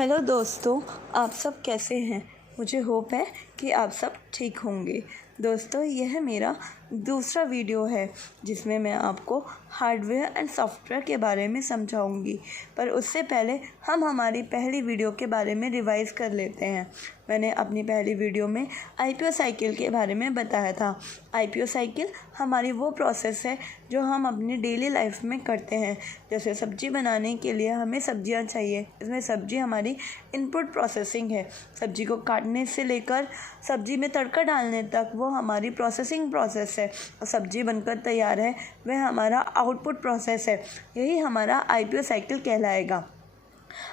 Hello दोस्तों, आप सब कैसे हैं। मुझे होप है कि आप सब ठीक होंगे। दोस्तों, यह मेरा दूसरा वीडियो है जिसमें मैं आपको हार्डवेयर एंड सॉफ्टवेयर के बारे में समझाऊंगी। पर उससे पहले हम हमारी पहली वीडियो के बारे में रिवाइज़ कर लेते हैं। मैंने अपनी पहली वीडियो में आईपीओ साइकिल के बारे में बताया था। आईपीओ साइकिल हमारी वो प्रोसेस है जो हम अपनी डेली लाइफ में करते हैं। जैसे सब्ज़ी बनाने के लिए हमें सब्जियां चाहिए, इसमें सब्ज़ी हमारी इनपुट प्रोसेसिंग है। सब्ज़ी को काटने से लेकर सब्ज़ी में तड़का डालने तक वो हमारी प्रोसेसिंग प्रोसेस है और सब्ज़ी बनकर तैयार है वह हमारा आउटपुट प्रोसेस है। यही हमारा आईपीओ साइकिल कहलाएगा।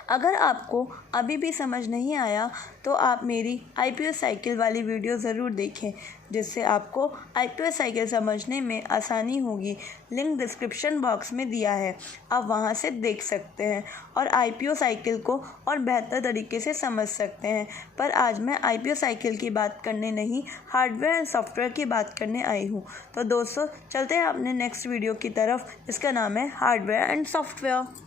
अगर आपको अभी भी समझ नहीं आया तो आप मेरी आईपीओ साइकिल वाली वीडियो ज़रूर देखें, जिससे आपको आईपीओ साइकिल समझने में आसानी होगी। लिंक डिस्क्रिप्शन बॉक्स में दिया है, आप वहां से देख सकते हैं और आईपीओ साइकिल को और बेहतर तरीके से समझ सकते हैं। पर आज मैं आईपीओ साइकिल की बात करने नहीं, हार्डवेयर एंड सॉफ्टवेयर की बात करने आई हूँ। तो दोस्तों, चलते हैं अपने नेक्स्ट वीडियो की तरफ, इसका नाम है हार्डवेयर एंड सॉफ्टवेयर।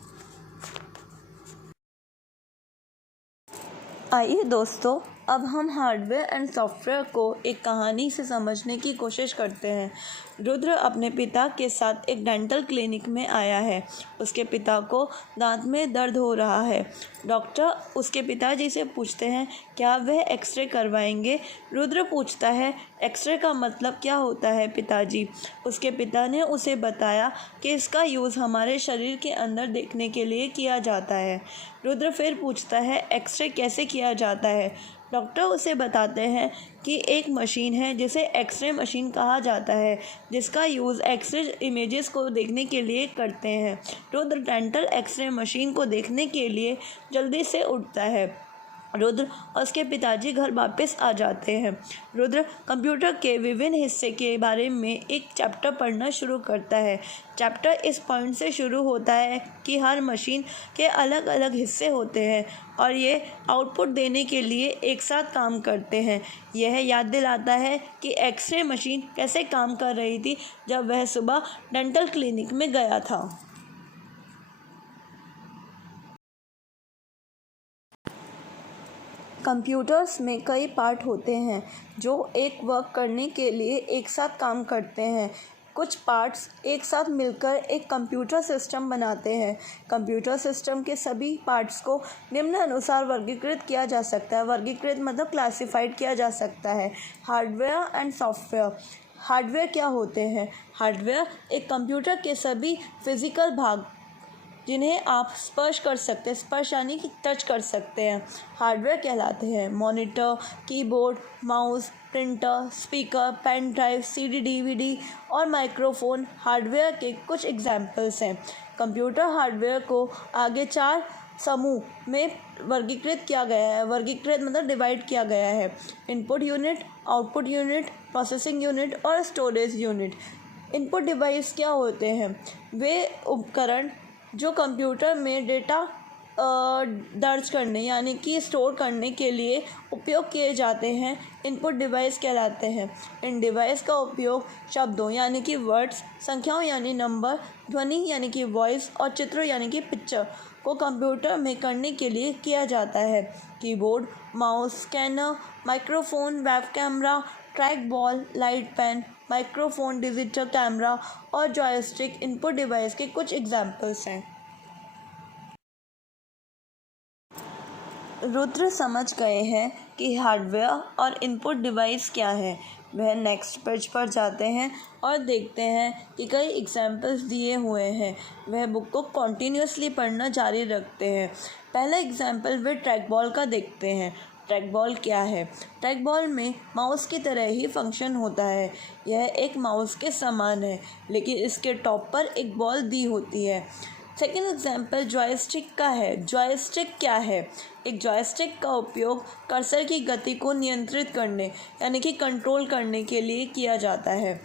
आइए दोस्तों, अब हम हार्डवेयर एंड सॉफ्टवेयर को एक कहानी से समझने की कोशिश करते हैं। रुद्र अपने पिता के साथ एक डेंटल क्लिनिक में आया है। उसके पिता को दांत में दर्द हो रहा है। डॉक्टर उसके पिताजी से पूछते हैं क्या वह एक्सरे करवाएंगे। रुद्र पूछता है एक्सरे का मतलब क्या होता है पिताजी। उसके पिता ने उसे बताया कि इसका यूज़ हमारे शरीर के अंदर देखने के लिए किया जाता है। रुद्र फिर पूछता है एक्सरे कैसे किया जाता है। डॉक्टर उसे बताते हैं कि एक मशीन है जिसे एक्सरे मशीन कहा जाता है, जिसका यूज़ एक्सरे इमेजेस को देखने के लिए करते हैं। रुद्र डेंटल एक्सरे मशीन को देखने के लिए जल्दी से उठता है। रुद्र और उसके पिताजी घर वापस आ जाते हैं। रुद्र कंप्यूटर के विभिन्न हिस्से के बारे में एक चैप्टर पढ़ना शुरू करता है। चैप्टर इस पॉइंट से शुरू होता है कि हर मशीन के अलग अलग हिस्से होते हैं और ये आउटपुट देने के लिए एक साथ काम करते हैं। यह याद दिलाता है कि एक्सरे मशीन कैसे काम कर रही थी जब वह सुबह डेंटल क्लिनिक में गया था। कंप्यूटर्स में कई पार्ट होते हैं जो एक वर्क करने के लिए एक साथ काम करते हैं। कुछ पार्ट्स एक साथ मिलकर एक कंप्यूटर सिस्टम बनाते हैं। कंप्यूटर सिस्टम के सभी पार्ट्स को निम्नानुसार वर्गीकृत किया जा सकता है। वर्गीकृत मतलब क्लासिफाइड किया जा सकता है। Hardware and software. हार्डवेयर क्या होते हैं? हार्डवेयर एक कंप्यूटर के सभी फिजिकल भाग जिन्हें आप स्पर्श कर सकते हैं, स्पर्श यानी कि टच कर सकते हैं, हार्डवेयर कहलाते हैं। Monitor, keyboard, mouse, printer, speaker, pen drive, CD, DVD और माइक्रोफोन हार्डवेयर के कुछ एग्जाम्पल्स हैं। कंप्यूटर हार्डवेयर को आगे 4 समूह में वर्गीकृत किया गया है। वर्गीकृत मतलब डिवाइड किया गया है। Input unit, output unit, processing unit और स्टोरेज यूनिट। इनपुट डिवाइस क्या होते हैं? वे उपकरण जो कंप्यूटर में डेटा दर्ज करने यानी कि स्टोर करने के लिए उपयोग किए जाते हैं, इनपुट डिवाइस कहलाते हैं। इन डिवाइस का उपयोग शब्दों यानी कि वर्ड्स, संख्याओं यानी नंबर, ध्वनि यानी कि वॉइस और चित्र यानी कि पिक्चर को कंप्यूटर में करने के लिए किया जाता है। Keyboard, mouse, scanner, microphone, web camera, track ball, light pen, microphone, digital camera और जॉयस्टिक इनपुट डिवाइस के कुछ एग्जाम्पल्स हैं। रुद्र समझ गए हैं कि हार्डवेयर और इनपुट डिवाइस क्या है। वह नेक्स्ट पेज पर जाते हैं और देखते हैं कि कई एग्जाम्पल्स दिए हुए हैं। वह बुक को कॉन्टीन्यूसली पढ़ना जारी रखते हैं। पहला एग्जाम्पल वे ट्रैक बॉल का देखते हैं। ट्रैक बॉल क्या है? ट्रैक बॉल में माउस की तरह ही फंक्शन होता है। यह एक माउस के समान है, लेकिन इसके टॉप पर एक बॉल दी होती है। सेकेंड एग्जाम्पल जॉयस्टिक का है। जॉयस्टिक क्या है? एक जॉयस्टिक का उपयोग कर्सर की गति को नियंत्रित करने यानी कि कंट्रोल करने के लिए किया जाता है।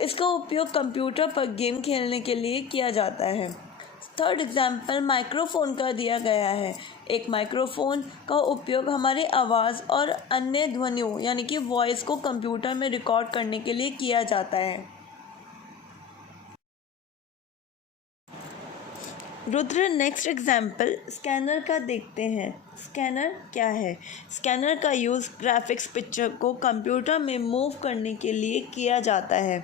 इसका उपयोग कंप्यूटर पर गेम खेलने के लिए किया जाता है। थर्ड एग्जाम्पल माइक्रोफोन का दिया गया है। एक माइक्रोफोन का उपयोग हमारी आवाज़ और अन्य ध्वनियों यानी कि वॉइस को कंप्यूटर में रिकॉर्ड करने के लिए किया जाता है। रुद्र नेक्स्ट एग्जाम्पल स्कैनर का देखते हैं। स्कैनर क्या है? स्कैनर का यूज़ ग्राफिक्स पिक्चर को कंप्यूटर में मूव करने के लिए किया जाता है।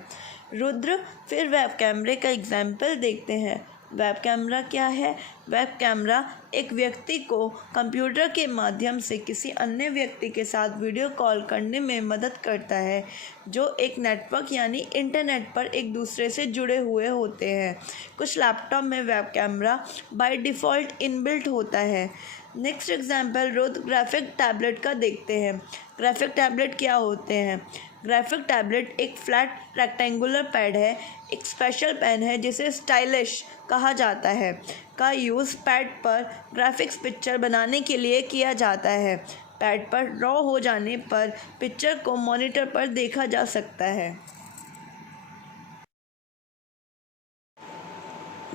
रुद्र फिर वेब कैमरे का एग्जाम्पल देखते हैं। वेब कैमरा क्या है? वेब कैमरा एक व्यक्ति को कंप्यूटर के माध्यम से किसी अन्य व्यक्ति के साथ वीडियो कॉल करने में मदद करता है, जो एक नेटवर्क यानी इंटरनेट पर एक दूसरे से जुड़े हुए होते हैं। कुछ लैपटॉप में web camera by default inbuilt होता है। Next example Rudra graphic tablet का देखते हैं। ग्राफिक टैबलेट क्या होते हैं? ग्राफिक टैबलेट एक फ्लैट रेक्टेंगुलर पैड है, एक स्पेशल पेन है जिसे स्टाइलिश कहा जाता है, का यूज़ पैड पर ग्राफिक्स पिक्चर बनाने के लिए किया जाता है। पैड पर ड्रॉ हो जाने पर पिक्चर को मॉनिटर पर देखा जा सकता है।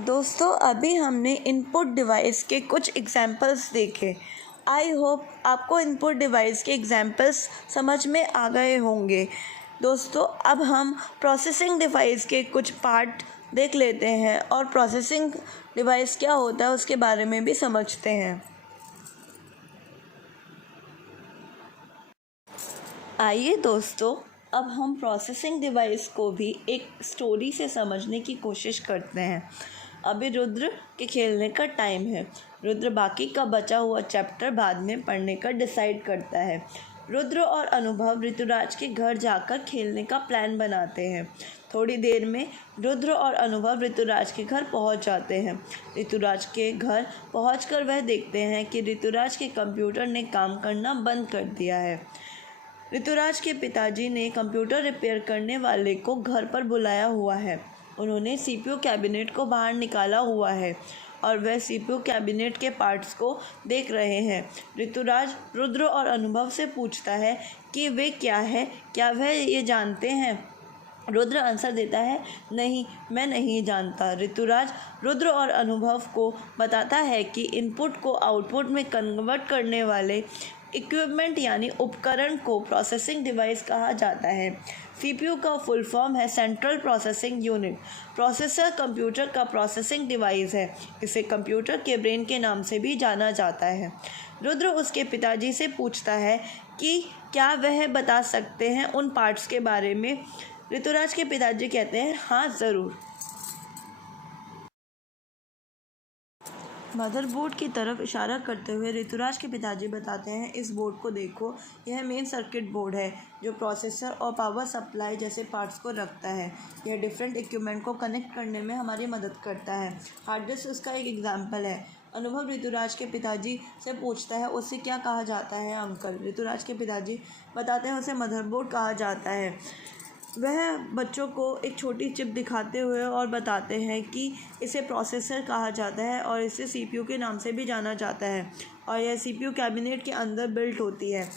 दोस्तों, अभी हमने इनपुट डिवाइस के कुछ एग्जाम्पल्स देखे। आई होप आपको इनपुट डिवाइस के एग्जाम्पल्स समझ में आ गए होंगे। दोस्तों, अब हम प्रोसेसिंग डिवाइस के कुछ पार्ट देख लेते हैं और प्रोसेसिंग डिवाइस क्या होता है उसके बारे में भी समझते हैं। आइए दोस्तों, अब हम प्रोसेसिंग डिवाइस को भी एक स्टोरी से समझने की कोशिश करते हैं। अभी रुद्र के खेलने का टाइम है। रुद्र बाकी का बचा हुआ चैप्टर बाद में पढ़ने का डिसाइड करता है। रुद्र और अनुभव ऋतुराज के घर जाकर खेलने का प्लान बनाते हैं। थोड़ी देर में रुद्र और अनुभव ऋतुराज के घर पहुंच जाते हैं। ऋतुराज के घर पहुंचकर वह देखते हैं कि ऋतुराज के कंप्यूटर ने काम करना बंद कर दिया है। ऋतुराज के पिताजी ने कंप्यूटर रिपेयर करने वाले को घर पर बुलाया हुआ है। उन्होंने सीपीयू कैबिनेट को बाहर निकाला हुआ है और वह सीपीयू कैबिनेट के पार्ट्स को देख रहे हैं। ऋतुराज रुद्र और अनुभव से पूछता है कि वे क्या है, क्या वह ये जानते हैं? रुद्र आंसर देता है, नहीं, मैं नहीं जानता। ऋतुराज रुद्र और अनुभव को बताता है कि इनपुट को आउटपुट में कन्वर्ट करने वाले इक्विपमेंट यानी उपकरण को प्रोसेसिंग डिवाइस कहा जाता है। सीपीयू का फुल फॉर्म है central processing unit. Processor computer का प्रोसेसिंग डिवाइस है। इसे कंप्यूटर के ब्रेन के नाम से भी जाना जाता है। रुद्र उसके पिताजी से पूछता है कि क्या वह बता सकते हैं उन पार्ट्स के बारे में। ऋतुराज के पिताजी कहते हैं, हाँ ज़रूर। मदरबोर्ड की तरफ इशारा करते हुए ऋतुराज के पिताजी बताते हैं, इस बोर्ड को देखो, यह मेन सर्किट बोर्ड है जो प्रोसेसर और पावर सप्लाई जैसे पार्ट्स को रखता है। यह डिफरेंट इक्विपमेंट को कनेक्ट करने में हमारी मदद करता है। हार्ड डिस्क इसका एक एग्जाम्पल है। अनुभव ऋतुराज के पिताजी से पूछता है, उससे क्या कहा जाता है अंकल? ऋतुराज के पिताजी बताते हैं, उसे मदरबोर्ड कहा जाता है। वह बच्चों को एक छोटी चिप दिखाते हुए और बताते हैं कि इसे प्रोसेसर कहा जाता है और इसे सीपीयू के नाम से भी जाना जाता है और यह सीपीयू कैबिनेट के अंदर बिल्ट होती है।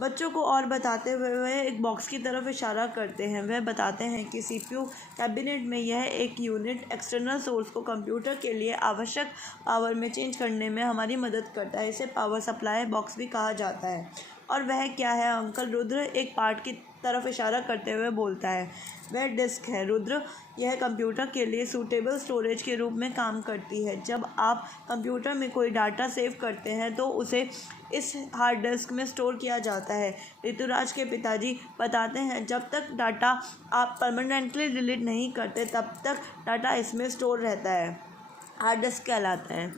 बच्चों को और बताते हुए वह एक बॉक्स की तरफ इशारा करते हैं। वह बताते हैं कि सीपीयू कैबिनेट में यह एक यूनिट एक्सटर्नल सोर्स को कंप्यूटर के लिए आवश्यक पावर में चेंज करने में हमारी मदद करता है। इसे पावर सप्लाई बॉक्स भी कहा जाता है। और वह क्या है अंकल? रुद्र एक पार्ट की तरफ इशारा करते हुए बोलता है, वह डिस्क है। रुद्र, यह कंप्यूटर के लिए सूटेबल स्टोरेज के रूप में काम करती है। जब आप कंप्यूटर में कोई डाटा सेव करते हैं तो उसे इस हार्ड डिस्क में स्टोर किया जाता है। ऋतुराज के पिताजी बताते हैं, जब तक डाटा आप परमानेंटली डिलीट नहीं करते तब तक डाटा इसमें स्टोर रहता है। हार्ड डिस्क कहलाता है।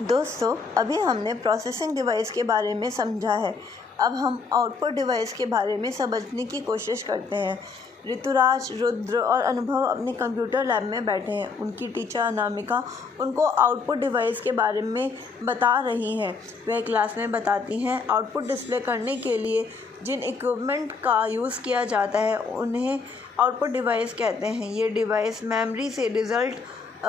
दोस्तों, अभी हमने प्रोसेसिंग डिवाइस के बारे में समझा है। अब हम आउटपुट डिवाइस के बारे में समझने की कोशिश करते हैं। ऋतुराज, रुद्र और अनुभव अपने कंप्यूटर लैब में बैठे हैं। उनकी टीचर अनामिका उनको आउटपुट डिवाइस के बारे में बता रही हैं। वह क्लास में बताती हैं, आउटपुट डिस्प्ले करने के लिए जिन इक्विपमेंट का यूज़ किया जाता है उन्हें आउटपुट डिवाइस कहते हैं। ये डिवाइस मेमोरी से रिज़ल्ट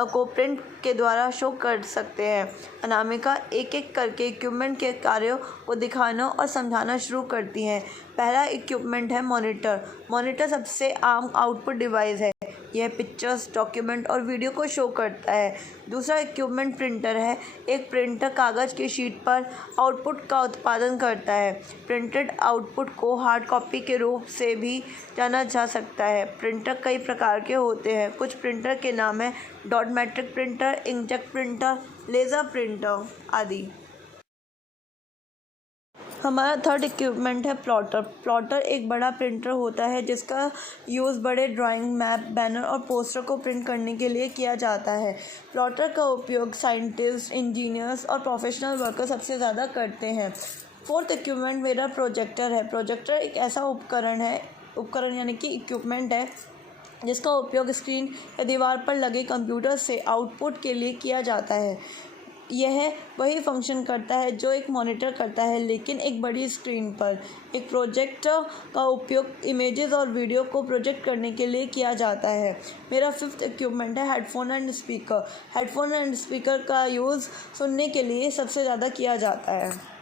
को प्रिंट के द्वारा शो कर सकते हैं। अनामिका एक एक करके इक्विपमेंट के कार्यों को दिखाना और समझाना शुरू करती हैं। पहला इक्विपमेंट है मॉनिटर। मॉनिटर सबसे आम आउटपुट डिवाइस है। यह पिक्चर्स, डॉक्यूमेंट और वीडियो को शो करता है। दूसरा इक्विपमेंट प्रिंटर है। एक प्रिंटर कागज़ की शीट पर आउटपुट का उत्पादन करता है। प्रिंटेड आउटपुट को हार्ड कॉपी के रूप से भी जाना जा सकता है। प्रिंटर कई प्रकार के होते हैं। कुछ प्रिंटर के नाम हैं dot matric printer, inkjet printer, laser printer आदि। हमारा थर्ड इक्विपमेंट है प्लॉटर। प्लॉटर एक बड़ा प्रिंटर होता है जिसका यूज़ बड़े ड्राइंग, मैप, बैनर और पोस्टर को प्रिंट करने के लिए किया जाता है। प्लॉटर का उपयोग साइंटिस्ट, इंजीनियर्स और प्रोफेशनल वर्कर सबसे ज़्यादा करते हैं। फोर्थ इक्विपमेंट मेरा प्रोजेक्टर है। प्रोजेक्टर एक ऐसा उपकरण यानी कि इक्विपमेंट है जिसका उपयोग स्क्रीन या दीवार पर लगे कंप्यूटर से आउटपुट के लिए किया जाता है। यह वही फंक्शन करता है जो एक मॉनिटर करता है, लेकिन एक बड़ी स्क्रीन पर। एक प्रोजेक्टर का उपयोग इमेजेस और वीडियो को प्रोजेक्ट करने के लिए किया जाता है। मेरा फिफ्थ इक्विपमेंट है headphone and speaker. Headphone and speaker का यूज़ सुनने के लिए सबसे ज़्यादा किया जाता है।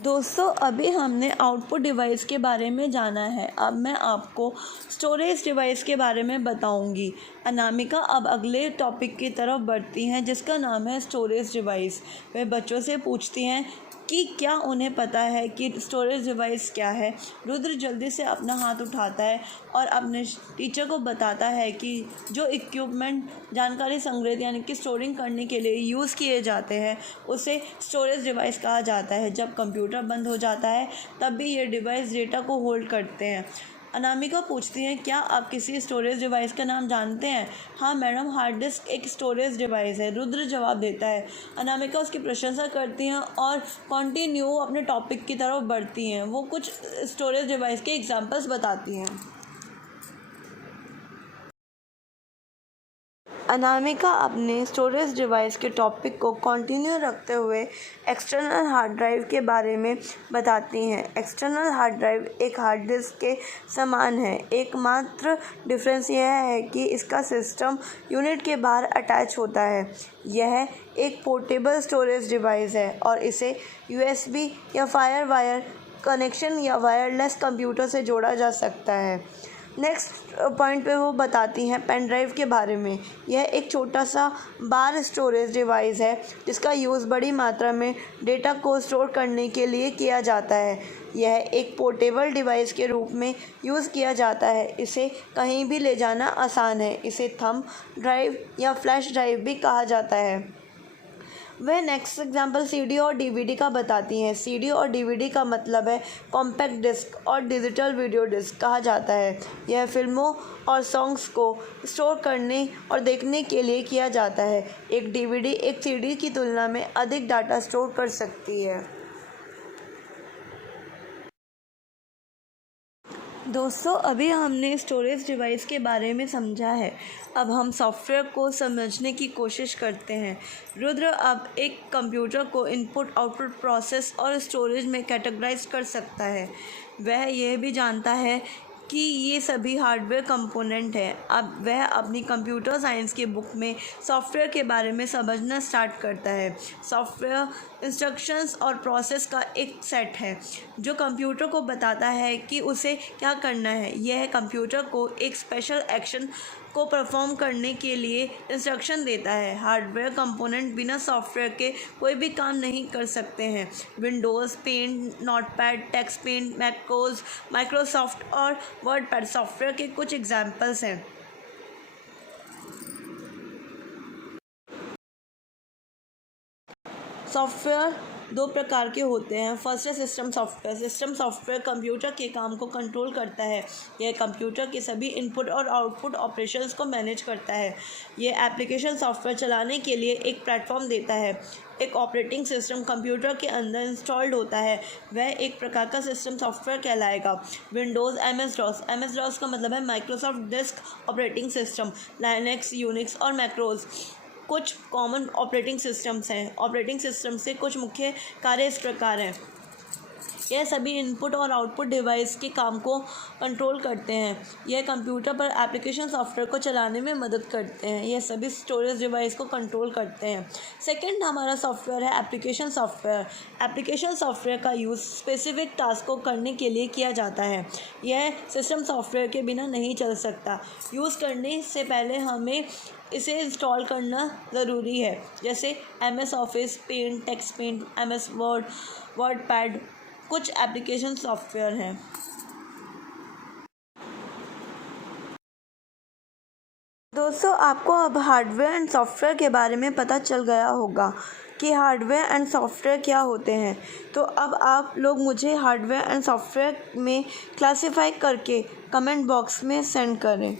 दोस्तों, अभी हमने आउटपुट डिवाइस के बारे में जाना है। अब मैं आपको स्टोरेज डिवाइस के बारे में बताऊंगी। अनामिका अब अगले टॉपिक की तरफ बढ़ती हैं जिसका नाम है स्टोरेज डिवाइस। वे बच्चों से पूछती हैं कि क्या उन्हें पता है कि स्टोरेज डिवाइस क्या है। रुद्र जल्दी से अपना हाथ उठाता है और अपने टीचर को बताता है कि जो इक्विपमेंट जानकारी संग्रहित यानी कि स्टोरिंग करने के लिए यूज़ किए जाते हैं उसे स्टोरेज डिवाइस कहा जाता है। जब कंप्यूटर बंद हो जाता है तब भी ये डिवाइस डेटा को होल्ड करते हैं। अनामिका पूछती हैं, क्या आप किसी स्टोरेज डिवाइस का नाम जानते हैं? हाँ मैडम, हार्ड डिस्क एक स्टोरेज डिवाइस है, रुद्र जवाब देता है। अनामिका उसकी प्रशंसा करती हैं और कंटिन्यू अपने टॉपिक की तरफ बढ़ती हैं। वो कुछ स्टोरेज डिवाइस के एग्जांपल्स बताती हैं। अनामिका अपने स्टोरेज डिवाइस के टॉपिक को कंटिन्यू रखते हुए एक्सटर्नल हार्ड ड्राइव के बारे में बताती हैं। एक्सटर्नल हार्ड ड्राइव एक हार्ड डिस्क के समान है। एकमात्र डिफरेंस यह है कि इसका सिस्टम यूनिट के बाहर अटैच होता है। यह एक पोर्टेबल स्टोरेज डिवाइस है और इसे USB या फायरवायर कनेक्शन या वायरलेस कंप्यूटर से जोड़ा जा सकता है। नेक्स्ट पॉइंट पे वो बताती हैं पेन ड्राइव के बारे में। यह एक छोटा सा बार स्टोरेज डिवाइस है जिसका यूज़ बड़ी मात्रा में डेटा को स्टोर करने के लिए किया जाता है। यह एक पोर्टेबल डिवाइस के रूप में यूज़ किया जाता है। इसे कहीं भी ले जाना आसान है। इसे थंब ड्राइव या फ्लैश ड्राइव भी कहा जाता है। वह नेक्स्ट एग्जाम्पल CD और DVD का बताती हैं। CD और DVD का मतलब है कॉम्पैक्ट डिस्क और डिजिटल वीडियो डिस्क कहा जाता है। यह फिल्मों और सॉन्ग्स को स्टोर करने और देखने के लिए किया जाता है। एक DVD एक CD की तुलना में अधिक डाटा स्टोर कर सकती है। दोस्तों, अभी हमने स्टोरेज डिवाइस के बारे में समझा है। अब हम सॉफ्टवेयर को समझने की कोशिश करते हैं। रुद्र अब एक कंप्यूटर को इनपुट, आउटपुट, प्रोसेस और स्टोरेज में कैटेगराइज कर सकता है। वह यह भी जानता है कि ये सभी हार्डवेयर कंपोनेंट हैं। अब वह अपनी कंप्यूटर साइंस की बुक में सॉफ्टवेयर के बारे में समझना स्टार्ट करता है। सॉफ्टवेयर इंस्ट्रक्शंस और प्रोसेस का एक सेट है जो कंप्यूटर को बताता है कि उसे क्या करना है। यह कंप्यूटर को एक स्पेशल एक्शन को परफॉर्म करने के लिए इंस्ट्रक्शन देता है। हार्डवेयर कंपोनेंट बिना सॉफ्टवेयर के कोई भी काम नहीं कर सकते हैं। Windows, Paint, Notepad, text paint, macros, Microsoft और वर्डपैड सॉफ्टवेयर के कुछ एग्जाम्पल्स हैं। सॉफ्टवेयर दो प्रकार के होते हैं। फर्स्ट है system software. System software computer के काम को कंट्रोल करता है। यह कंप्यूटर के सभी इनपुट और आउटपुट ऑपरेशंस को मैनेज करता है। यह एप्लीकेशन सॉफ्टवेयर चलाने के लिए एक प्लेटफॉर्म देता है। एक ऑपरेटिंग सिस्टम कंप्यूटर के अंदर इंस्टॉल्ड होता है, वह एक प्रकार का सिस्टम सॉफ्टवेयर कहलाएगा। विंडोज़, MS-DOS का मतलब है Microsoft disk operating system. Linux, Unix और मैक्रोज कुछ कॉमन ऑपरेटिंग सिस्टम्स हैं। ऑपरेटिंग सिस्टम से कुछ मुख्य कार्य इस प्रकार हैं। यह सभी इनपुट और आउटपुट डिवाइस के काम को कंट्रोल करते हैं। यह कंप्यूटर पर एप्लीकेशन सॉफ्टवेयर को चलाने में मदद करते हैं। यह सभी स्टोरेज डिवाइस को कंट्रोल करते हैं। सेकंड हमारा सॉफ्टवेयर है एप्लीकेशन सॉफ्टवेयर। एप्लीकेशन सॉफ्टवेयर का यूज़ स्पेसिफिक टास्क को करने के लिए किया जाता है। यह सिस्टम सॉफ्टवेयर के बिना नहीं चल सकता। यूज़ करने से पहले हमें इसे इंस्टॉल करना ज़रूरी है, जैसे MS Office, Paint, text paint, MS Word, WordPad कुछ एप्लीकेशन सॉफ्टवेयर हैं। दोस्तों, आपको अब हार्डवेयर एंड सॉफ्टवेयर के बारे में पता चल गया होगा कि हार्डवेयर एंड सॉफ्टवेयर क्या होते हैं। तो अब आप लोग मुझे हार्डवेयर एंड सॉफ्टवेयर में क्लासिफाई करके कमेंट बॉक्स में सेंड करें।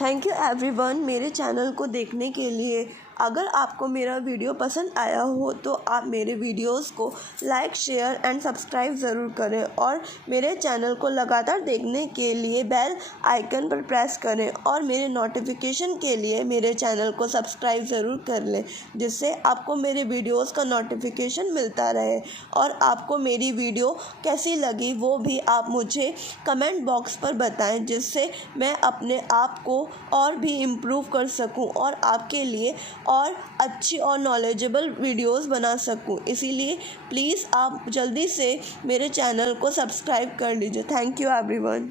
थैंक यू एवरीवन मेरे चैनल को देखने के लिए। अगर आपको मेरा वीडियो पसंद आया हो तो आप मेरे वीडियोस को लाइक, शेयर एंड सब्सक्राइब ज़रूर करें और मेरे चैनल को लगातार देखने के लिए बेल आइकन पर प्रेस करें और मेरे नोटिफिकेशन के लिए मेरे चैनल को सब्सक्राइब ज़रूर कर लें, जिससे आपको मेरे वीडियोस का नोटिफिकेशन मिलता रहे। और आपको मेरी वीडियो कैसी लगी वो भी आप मुझे कमेंट बॉक्स पर बताएं, जिससे मैं अपने आप को और भी इम्प्रूव कर सकूं और आपके लिए और अच्छी और नॉलेजेबल वीडियोस बना सकूं। इसीलिए प्लीज़ आप जल्दी से मेरे चैनल को सब्सक्राइब कर लीजिए। Thank you everyone.